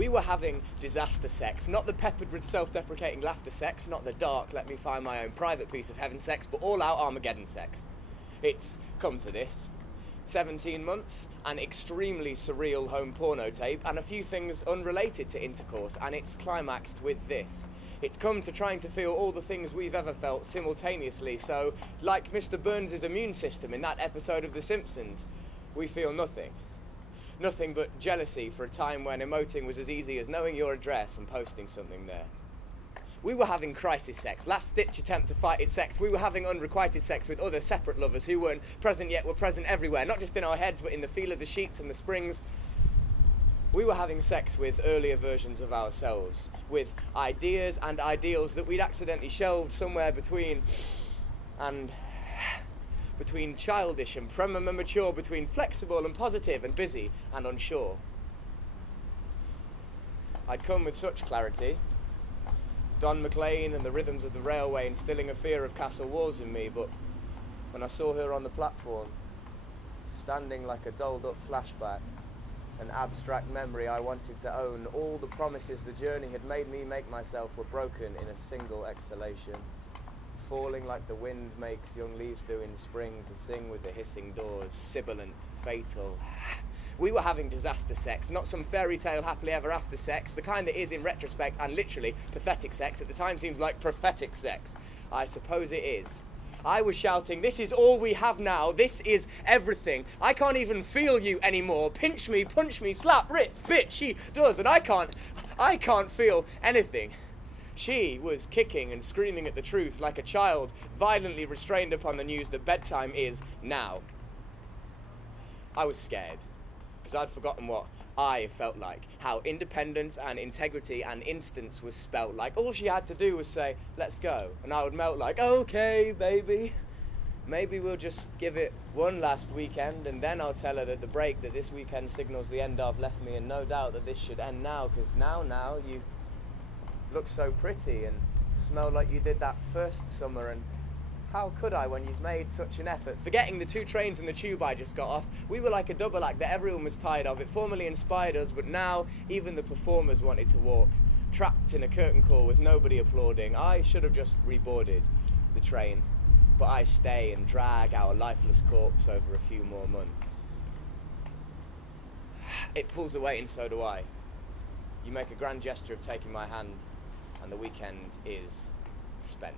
We were having disaster sex, not the peppered with self-deprecating laughter sex, not the dark, let me find my own private piece of heaven sex, but all-out Armageddon sex. It's come to this. 17 months, an extremely surreal home porno tape, and a few things unrelated to intercourse, and it's climaxed with this. It's come to trying to feel all the things we've ever felt simultaneously, so, like Mr. Burns' immune system in that episode of The Simpsons, we feel nothing. Nothing but jealousy for a time when emoting was as easy as knowing your address and posting something there. We were having crisis sex, last-ditch attempt to fight its sex. We were having unrequited sex with other separate lovers who weren't present yet were present everywhere, not just in our heads, but in the feel of the sheets and the springs. We were having sex with earlier versions of ourselves, with ideas and ideals that we'd accidentally shelved somewhere between childish and premature, between flexible and positive and busy and unsure. I'd come with such clarity, Don McLean and the rhythms of the railway instilling a fear of castle walls in me, but when I saw her on the platform, standing like a dolled-up flashback, an abstract memory I wanted to own, all the promises the journey had made me make myself were broken in a single exhalation, falling like the wind makes young leaves do in spring to sing with the hissing doors, sibilant, fatal. We were having disaster sex, not some fairy tale happily ever after sex, the kind that is in retrospect and literally pathetic sex. At the time seems like prophetic sex. I suppose it is. I was shouting, this is all we have now, this is everything. I can't even feel you anymore. Pinch me, punch me, slap, ritz, bitch, she does, and I can't feel anything. She was kicking and screaming at the truth like a child violently restrained upon the news that bedtime is now. I was scared, because I'd forgotten what I felt like, how independence and integrity and instance was spelt like. All she had to do was say, let's go, and I would melt like, okay, baby, maybe we'll just give it one last weekend, and then I'll tell her that the break that this weekend signals the end of left me in no doubt that this should end now, because now you look so pretty and smell like you did that first summer, and how could I when you've made such an effort? Forgetting the 2 trains and the tube I just got off, we were like a double act that everyone was tired of. It formerly inspired us, but now even the performers wanted to walk, trapped in a curtain call with nobody applauding. I should have just reboarded the train, but I stay and drag our lifeless corpse over a few more months. It pulls away and so do I. You make a grand gesture of taking my hand, and the weekend is spent.